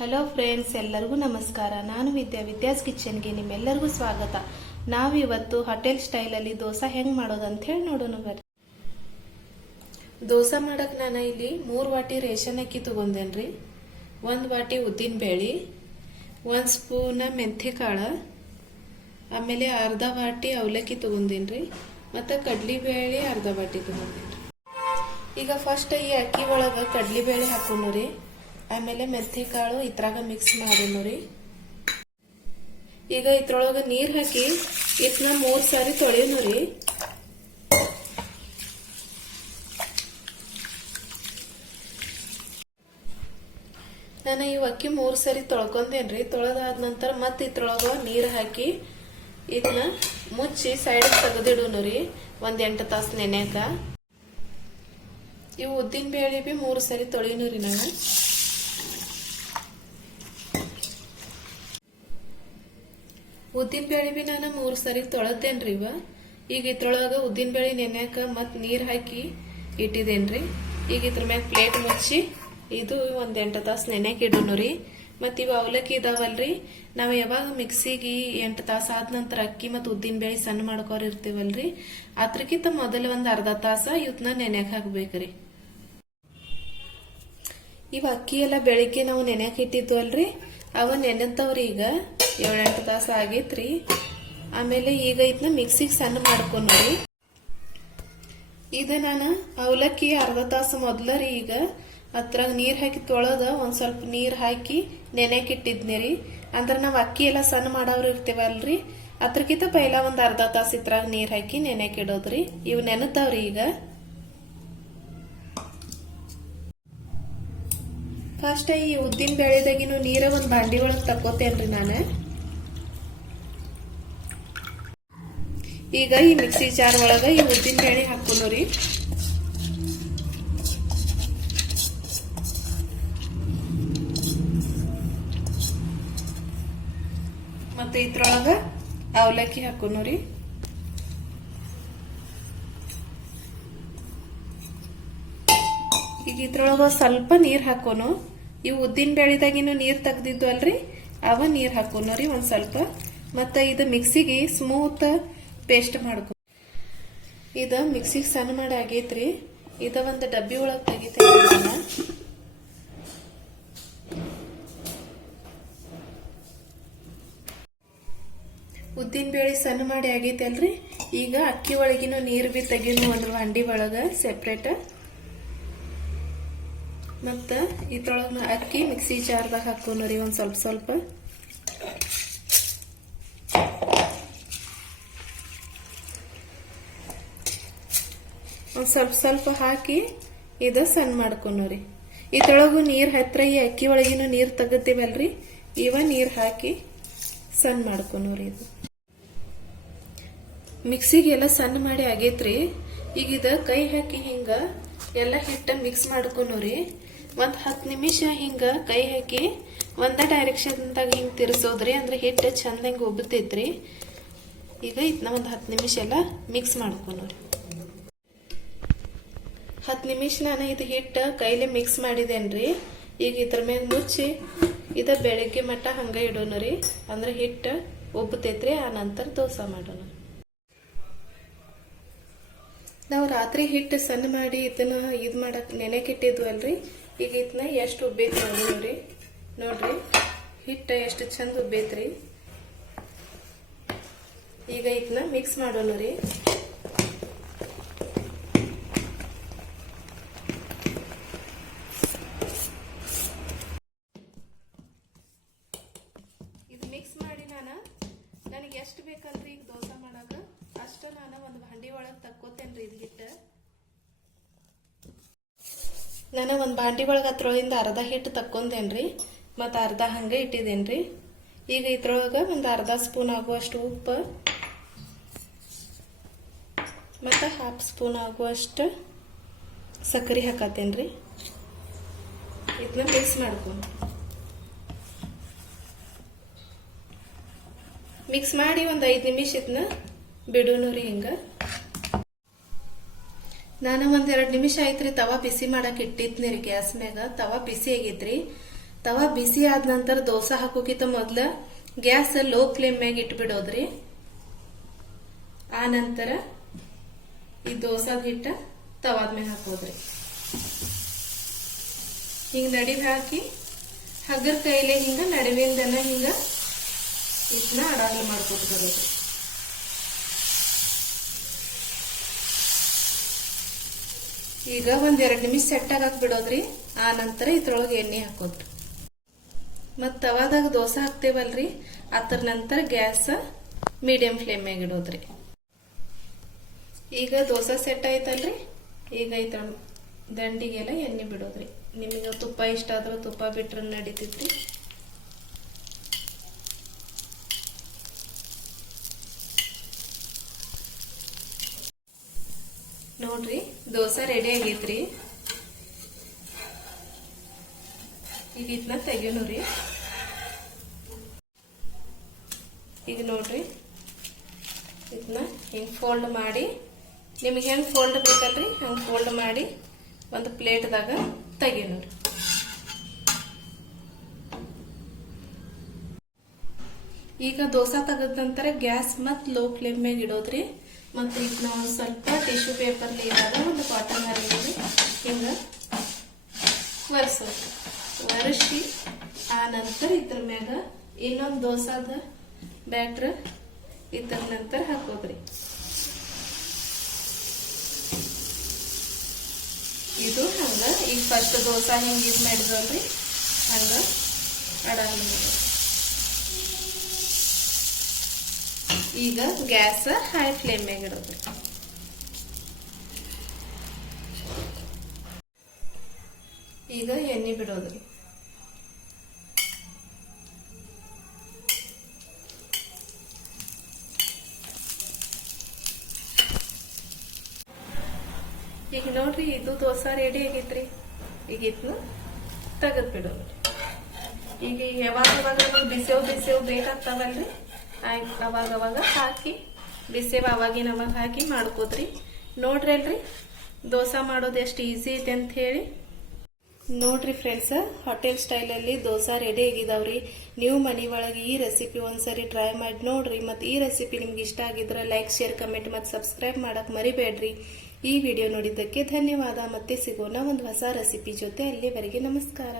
Hello friends, ಎಲ್ಲರಿಗೂ ನಮಸ್ಕಾರ. ನಾನು ವಿದ್ಯಾಸ್ ಕಿಚನ್ಗೆ ನಿಮ್ಮೆಲ್ಲರಿಗೂ ಸ್ವಾಗತ. ನಾವಿವತ್ತು ಹೋಟೆಲ್ ಸ್ಟೈಲಲ್ಲಿ ದೋಸೆ ಹೆಂಗೆ ಮಾಡೋದಂತ ಹೇಳಿ ನೋಡೋಣ ಬರ್ರಿ. ದೋಸೆ ಮಾಡಕ್ ನಾನು ಇಲ್ಲಿ 3 ವಾಟಿ ರೇಷನ್ ಅಕ್ಕಿ ತಗೊಂಡೇನ್ರಿ, 1 ವಾಟಿ ಉದ್ದಿನ ಬೇಳೆ, 1 ಸ್ಪೂನ್ ಮೆಂತ್ಯ ಕಾಳು, ಆಮೇಲೆ ಅರ್ಧ ವಾಟಿ ಅವಲಕ್ಕಿ ತಗೊಂಡೇನ್ರಿ, ಮತ್ತು ಕಡ್ಲಿಬೇಳೆ ಅರ್ಧ ವಾಟಿ ತಗೊಂಡೇನ್ರಿ. ಈಗ ಫಸ್ಟ್ ಈ ಅಕ್ಕಿ ಒಳಗೆ ಕಡ್ಲಿಬೇಳೆ ಹಾಕೋಣ, ಆಮೇಲೆ ಮೆಂತ್ಯ ಕಾಳು ಇದ್ರಾಗ ಮಿಕ್ಸ್ ಮಾಡೋಣ. ಈಗ ಇದ್ರೊಳಗ ನೀರ್ ಹಾಕಿ ಇದನ್ನ 3 ಸಾರಿ ತೊಳೆಯೋಣ. ನಾನು ಈ ಅಕ್ಕಿ 3 ಸಾರಿ ತೊಳ್ಕೊಂಡೇನ್ರಿ. ತೊಳೆದಾದ ನಂತರ ಮತ್ತೆ ಇದ್ರೊಳಗ ನೀರ್ ಹಾಕಿ ಇದನ್ನ ಮುಚ್ಚಿ ಸೈಡ್ ತೆಗೆದಿಡೋಣ 1-8 ತಾಸು ನೆನೆಯಾಕ. ಇವು ಉದ್ದಿನ ಬೇಳೆ ಬಿ 3 ಸಾರಿ ತೊಳೆಯೋಣ ನಾನು. ಉದ್ದಿನ ಬೇಳೆ ಬಿ ನಾನು 3 ಸಾರಿ ತೊಳೆದೇನ್ರಿ. ಈಗ ಇದ್ರೊಳಗ ಉದ್ದಿನ ಬೇಳೆ ನೆನ್ಯಾಕ ಮತ್ ನೀರ್ ಹಾಕಿ ಇಟ್ಟಿದೇನ್ರಿ. ಈಗ ಇದ್ರ ಮ್ಯಾಗ ಪ್ಲೇಟ್ ಮುಚ್ಚಿ ಇದು 1-8 ತಾಸು ನೆನ್ಯಾಕ ಇಡೋಣ. ಮತ್ ಇವು ಅವಲಕ್ಕಿ ಇದಾವಲ್ರಿ, ನಾವ್ ಯಾವಾಗ ಮಿಕ್ಸಿಗೆ 8 ತಾಸು ಆದ ನಂತರ ಅಕ್ಕಿ ಮತ್ತು ಉದ್ದಿನ ಬೇಳೆ ಸಣ್ಣ ಮಾಡ್ಕೋರ್ ಇರ್ತೀವಲ್ರಿ, ಅದ್ರಕ್ಕಿಂತ ಮೊದಲು 1 ಅರ್ಧ ತಾಸ ಇವನ್ನ ನೆನ್ಯಾಕ ಹಾಕ್ಬೇಕ್ರಿ. ಇವ್ ಅಕ್ಕಿ ಎಲ್ಲ ಬೆಳಿಗ್ಗೆ ನಾವು ನೆನ್ಯಾಕ ಇಟ್ಟಿದ್ವಲ್ರಿ, ಅವ ನೆನೆದವ್ರಿ. ಈಗ 7-8 ತಾಸು ಆಗೈತ್ರಿ. ಆಮೇಲೆ ಈಗ ಇದನ್ನ ಮಿಕ್ಸಿಗೆ ಸಣ್ಣ ಮಾಡ್ಕೊಂಡ್ರಿ. ಇದು ನಾನು ಅವಲಕ್ಕಿ ಅರ್ಧ ತಾಸು ಮೊದ್ಲರಿ ಈಗ ಅದ್ರಾಗ ನೀರ್ ಹಾಕಿ ತೊಳೆದ ಒಂದ್ ಸ್ವಲ್ಪ ನೀರ್ ಹಾಕಿ ನೆನೆಕ್ ಇಟ್ಟಿದ್ನಿ. ಅಂದ್ರ ನಾವ್ ಅಕ್ಕಿ ಎಲ್ಲ ಸಣ್ಣ ಮಾಡವ್ರ ಇರ್ತೀವಲ್ರಿ, ಅದ್ರಕ್ಕಿಂತ ಪೈಲ 1 ಅರ್ಧ ತಾಸು ಇದ್ರಾಗ ನೀರ್ ಹಾಕಿ ನೆನೆಕ್ ಇಡೋದ್ರಿ. ಇವ್ ನೆನತಾವ್ರಿ. ಈಗ ಫಸ್ಟ್ ಈ ಉದ್ದಿನ ಬೇಳೆದಾಗಿನ ನೀರ ಒಂದ್ ಬಾಂಡಿ ಒಳಗ್ ತಕ್ಕೋತೇನ್ರಿ ನಾನು. ಈಗ ಈ ಮಿಕ್ಸಿ ಜಾರ್ ಒಳಗ ಈ ಉದ್ದಿನ ಬೇಳೆ ಹಾಕೋರಿ. ಮತ್ತೆ ಇದ್ರೊಳಗ ಅವಲಕ್ಕಿ ಹಾಕೋರಿ. ಈಗ ಇದ್ರೊಳಗ ಸ್ವಲ್ಪ ನೀರ್ ಹಾಕೋನು. ಇವು ಉದ್ದಿನ ಬೇಳೆದಾಗಿನ ನೀರ್ ತೆಗ್ದಿದ್ದು ಅಲ್ರಿ, ಅವ ನೀರ್ ಹಾಕೋರಿ ಒಂದ್ ಸ್ವಲ್ಪ. ಮತ್ತ ಇದು ಮಿಕ್ಸಿಗೆ ಸ್ಮೂತ್ ಪೇಸ್ಟ್ ಮಾಡ್ಕೊ. ಇದ ಮಿಕ್ಸಿಗೆ ಸಣ್ಣ ಮಾಡಿ ಆಗೈತ್ರಿ. ಇದ ಒಂದ್ ಡಬ್ಬಿ ಒಳಗ್ ತೆಗಿತೇನೆ. ಉದ್ದಿನ ಬೇಳೆ ಸಣ್ಣ ಮಾಡಿ ಆಗೈತಿ ಅಲ್ರಿ. ಈಗ ಅಕ್ಕಿ ಒಳಗಿನ ನೀರ್ ಬಿ ತೆಗಿನು ಒಂದ್ ಬಾಂಡಿ ಒಳಗ ಸೆಪ್ರೇಟ್. ಮತ್ತ ಇದ್ರೊಳಗ ಅಕ್ಕಿ ಮಿಕ್ಸಿ ಜಾರ್ದಾಗ ಹಾಕೋರಿ ಒಂದ್ ಸ್ವಲ್ಪ ಸ್ವಲ್ಪ. ಒಂದ್ ಸ್ವಲ್ಪ ಸ್ವಲ್ಪ ಹಾಕಿ ಇದ ಸಣ್ಣ ಮಾಡ್ಕೊಂಡ್ರಿ. ಇದ್ರೊಳಗು ನೀರ್ ಹತ್ರ ಈ ಅಕ್ಕಿ ಒಳಗಿನ ನೀರ್ ತೆಗತೀವಲ್ರಿ, ಇವ ನೀರ್ ಹಾಕಿ ಸಣ್ಣ ಮಾಡ್ಕೊಂಡ್ರಿ. ಇದು ಮಿಕ್ಸಿಗೆಲ್ಲ ಸಣ್ಣ ಮಾಡಿ ಆಗೇತ್ರಿ. ಈಗ ಇದ ಕೈ ಹಾಕಿ ಹಿಂಗ ಎಲ್ಲ ಹಿಟ್ಟ ಮಿಕ್ಸ್ ಮಾಡ್ಕೊಂಡ್ರಿ. ಒಂದ್ 10 ನಿಮಿಷ ಹಿಂಗ ಕೈ ಹಾಕಿ ಒಂದ ಡೈರೆಕ್ಷನ್ ಹಿಂಗ್ ತಿರ್ಸೋದ್ರಿ, ಅಂದ್ರೆ ಹಿಟ್ಟು ಚಂದ ಹಿಂಗ ಉಬ್ಬತೈತ್ರಿ. ಈಗ ಇದನ್ನ ಒಂದ್ 10 ನಿಮಿಷ ಎಲ್ಲ ಮಿಕ್ಸ್ ಮಾಡ್ಕೊಂಡ್ರಿ. 10 ನಿಮಿಷ ನಾನು ಇದು ಹಿಟ್ಟು ಕೈಲಿ ಮಿಕ್ಸ್ ಮಾಡಿದೇನ್ರಿ. ಈಗ ಇದ್ರ ಮ್ಯಾಗ ಮುಚ್ಚಿ ಇದ ಬೆಳಗ್ಗೆ ಮಟ್ಟ ಹಂಗ ಇಡೋಣ್ರಿ, ಅಂದ್ರೆ ಹಿಟ್ಟು ಉಬ್ಬತೈತ್ರಿ. ಆ ನಂತರ ದೋಸೆ ಮಾಡೋಣ. ನಾವು ರಾತ್ರಿ ಹಿಟ್ಟು ಸಣ್ಣ ಮಾಡಿ ಇದನ್ನ ಇದ್ ಮಾಡಕ್ ನೆನೆಕ್ ಇಟ್ಟಿದ್ವಲ್ರಿ. ಈಗ ಇದನ್ನ ಎಷ್ಟು ಉಬ್ಬೈತಿ ನೋಡ್ರಿ. ನೋಡ್ರಿ ಹಿಟ್ಟು ಎಷ್ಟು ಚಂದ ಉಬ್ಬೈತ್ರಿ. ಈಗ ಇದನ್ನ ಮಿಕ್ಸ್ ಮಾಡೋಣ್ರಿ. ಇದು ಮಿಕ್ಸ್ ಮಾಡಿ ನನಗೆ ಎಷ್ಟು ಬೇಕಲ್ರಿ ಈಗ ದೋಸೆ ಮಾಡಾಕ ಅಷ್ಟ ನಾನು ಒಂದು ಬಾಂಡಿ ಒಳಗ್ ತಕ್ಕೋತೇನ್ರಿ. ಇದು ಹಿಟ್ಟು ನಾನು ಒಂದ್ ಬಾಂಡಿ ಒಳಗ ಅದ್ರೊಳಗಿಂದ ಅರ್ಧ ಹಿಟ್ಟು ತಕ್ಕೊಂಡೇನ್ರಿ, ಮತ್ತ ಅರ್ಧ ಹಂಗ ಇಟ್ಟಿದೇನ್ರಿ. ಈಗ ಇದ್ರೊಳಗ ಒಂದ್ ಅರ್ಧ ಸ್ಪೂನ್ ಆಗುವಷ್ಟು ಉಪ್ಪು, ಮತ್ತ 1/2 ಸ್ಪೂನ್ ಆಗುವಷ್ಟು ಸಕ್ಕರೆ ಹಾಕತ್ತೇನ್ರಿ. ಇದನ್ನ ಮಿಕ್ಸ್ ಮಾಡ್ಕೊಂಡು ಮಿಕ್ಸ್ ಮಾಡಿ ಒಂದ್ 5 ನಿಮಿಷ ಇದನ್ನ ಬಿಡೋಣ್ರಿ. ಹಿಂಗ ನಾನು ಒಂದ್ 2 ನಿಮಿಷ ಆಯ್ತ್ರಿ ತವಾ ಬಿಸಿ ಮಾಡಕ್ ಇಟ್ಟಿದ್ನಿ ರೀ ಗ್ಯಾಸ್ ಮ್ಯಾಗ. ತವಾ ಬಿಸಿ ಆಗೈತ್ರಿ. ತವಾ ಬಿಸಿ ಆದ ನಂತರ ದೋಸಾ ಹಾಕೋಕಿಂತ ಮೊದ್ಲ ಗ್ಯಾಸ್ ಲೋ ಫ್ಲೇಮ್ ಮ್ಯಾಗ ಇಟ್ಬಿಡೋದ್ರಿ. ಆ ನಂತರ ಈ ದೋಸಾದ ಹಿಟ್ಟ ತವಾದ ಮ್ಯಾಗ ಹಾಕೋದ್ರಿ. ಹಿಂಗ ನಡಿಗೆ ಹಾಕಿ ಹಗ್ಗರ ಕೈಲೇ ಹಿಂಗ ನಡುವಿಂದನ ಹಿಂಗ ಇದನ್ನ ಅಡಾಗಲು ಮಾಡ್ಕೊತ ಬರೋದ್ರಿ. ಈಗ ಒಂದ್ 2 ನಿಮಿಷ ಸೆಟ್ ಆಗಾಕ್ ಬಿಡೋದ್ರಿ. ಆ ನಂತರ ಇದ್ರೊಳಗೆ ಎಣ್ಣೆ ಹಾಕೋದ್ರಿ. ಮತ್ ತವಾದಾಗ ದೋಸಾ ಹಾಕ್ತೇವಲ್ರಿ, ಅದರ ನಂತರ ಗ್ಯಾಸ್ ಮೀಡಿಯಂ ಫ್ಲೇಮ್ ಮ್ಯಾಗ ಇಡೋದ್ರಿ. ಈಗ ದೋಸಾ ಸೆಟ್ ಆಯ್ತಲ್ರಿ, ಈಗ ಇದ್ರ ದಂಡಿಗೆಲ್ಲ ಎಣ್ಣೆ ಬಿಡೋದ್ರಿ. ನಿಮಗೆ ತುಪ್ಪ ಇಷ್ಟ ಆದ್ರೆ ತುಪ್ಪ ಬಿಟ್ರೆ ನಡೀತೈತ್ರಿ. ನೋಡ್ರಿ ದೋಸಾ ರೆಡಿ ಆಗೈತ್ರಿ. ಈಗ ಇದನ್ನ ತೆಗಿಯೋಣ್ರಿ. ಈಗ ನೋಡ್ರಿ ಇದನ್ನ ಹಿಂಗ್ ಫೋಲ್ಡ್ ಮಾಡಿ, ನಿಮಗೆ ಹೆಂಗ್ ಫೋಲ್ಡ್ ಬೇಕಲ್ರಿ ಹಂಗ್ ಫೋಲ್ಡ್ ಮಾಡಿ ಒಂದು ಪ್ಲೇಟ್ದಾಗ ತೆಗಿಯೋಣ್ರಿ. ಈಗ ದೋಸಾ ತೆಗೆದ ನಂತರ ಗ್ಯಾಸ್ ಮತ್ ಲೋ ಫ್ಲೇಮ್ ಮ್ಯಾಗ ಇಡೋದ್ರಿ. ಮತ್ತೆ ಇದನ್ನ ಒಂದ್ ಸ್ವಲ್ಪ ಟಿಶ್ಯೂ ಪೇಪರ್ ಇದ್ದಾಗ ಒಂದು ಕಾಟನ್ ಹರಿಯೋದ್ರಿ. ಹಿಂಗ ಒರೆಸಿ ಆ ನಂತರ ಇದ್ರ ಮ್ಯಾಗ ಇನ್ನೊಂದು ದೋಸಾದ ಬ್ಯಾಟ್ರ್ ಇದ್ರ ನಂತರ ಹಾಕೋದ್ರಿ. ಇದು ಹಂಗ ಈಗ ಫಸ್ಟ್ ದೋಸಾ ಹಿಂಗ ಇದ್ ಮಾಡಿದ್ವಲ್ರಿ ಹಂಗ ಅಡಾಗಲು ಮಾಡೋದು. ಈಗ ಗ್ಯಾಸ್ ಹೈ ಫ್ಲೇಮ್ ಮ್ಯಾಗ ಇಡೋದ್ರಿ. ಈಗ ಎಣ್ಣೆ ಬಿಡೋದ್ರಿ. ಈಗ ನೋಡ್ರಿ ಇದು ದೋಸಾ ರೆಡಿ ಆಗೈತ್ರಿ. ಈಗ ಇದನ್ನ ತೆಗೆದ್ ಬಿಡೋದ್ರಿ. ಈಗ ಯಾವಾಗ ಬಿಸಿವ್ ಬೇಕಾಗ್ತಾವಲ್ರಿ, ಅವಾಗ ಹಾಕಿ ಬಿಸಿವ್ ಅವಾಗಿನ ಅವಾಗ ಹಾಕಿ ಮಾಡ್ಕೋದ್ರಿ. ನೋಡ್ರಿ ಅಲ್ರಿ ದೋಸಾ ಮಾಡೋದು ಎಷ್ಟು ಈಸಿ ಐತೆ ಅಂತ ಹೇಳಿ. ನೋಡ್ರಿ ಫ್ರೆಂಡ್ಸ್, ಹೋಟೆಲ್ ಸ್ಟೈಲಲ್ಲಿ ದೋಸಾ ರೆಡಿ ಆಗಿದಾವ್ರಿ. ನೀವು ಮನಿ ಒಳಗೆ ಈ ರೆಸಿಪಿ ಒಂದ್ಸರಿ ಟ್ರೈ ಮಾಡಿ ನೋಡ್ರಿ. ಮತ್ತು ಈ ರೆಸಿಪಿ ನಿಮ್ಗೆ ಇಷ್ಟ ಆಗಿದ್ರೆ ಲೈಕ್, ಶೇರ್, ಕಮೆಂಟ್ ಮತ್ತು ಸಬ್ಸ್ಕ್ರೈಬ್ ಮಾಡಕ್ ಮರಿಬೇಡ್ರಿ. ಈ ವಿಡಿಯೋ ನೋಡಿದ್ದಕ್ಕೆ ಧನ್ಯವಾದ. ಮತ್ತೆ ಸಿಗೋಣ ಒಂದು ಹೊಸ ರೆಸಿಪಿ ಜೊತೆ. ಅಲ್ಲಿವರೆಗೆ ನಮಸ್ಕಾರ.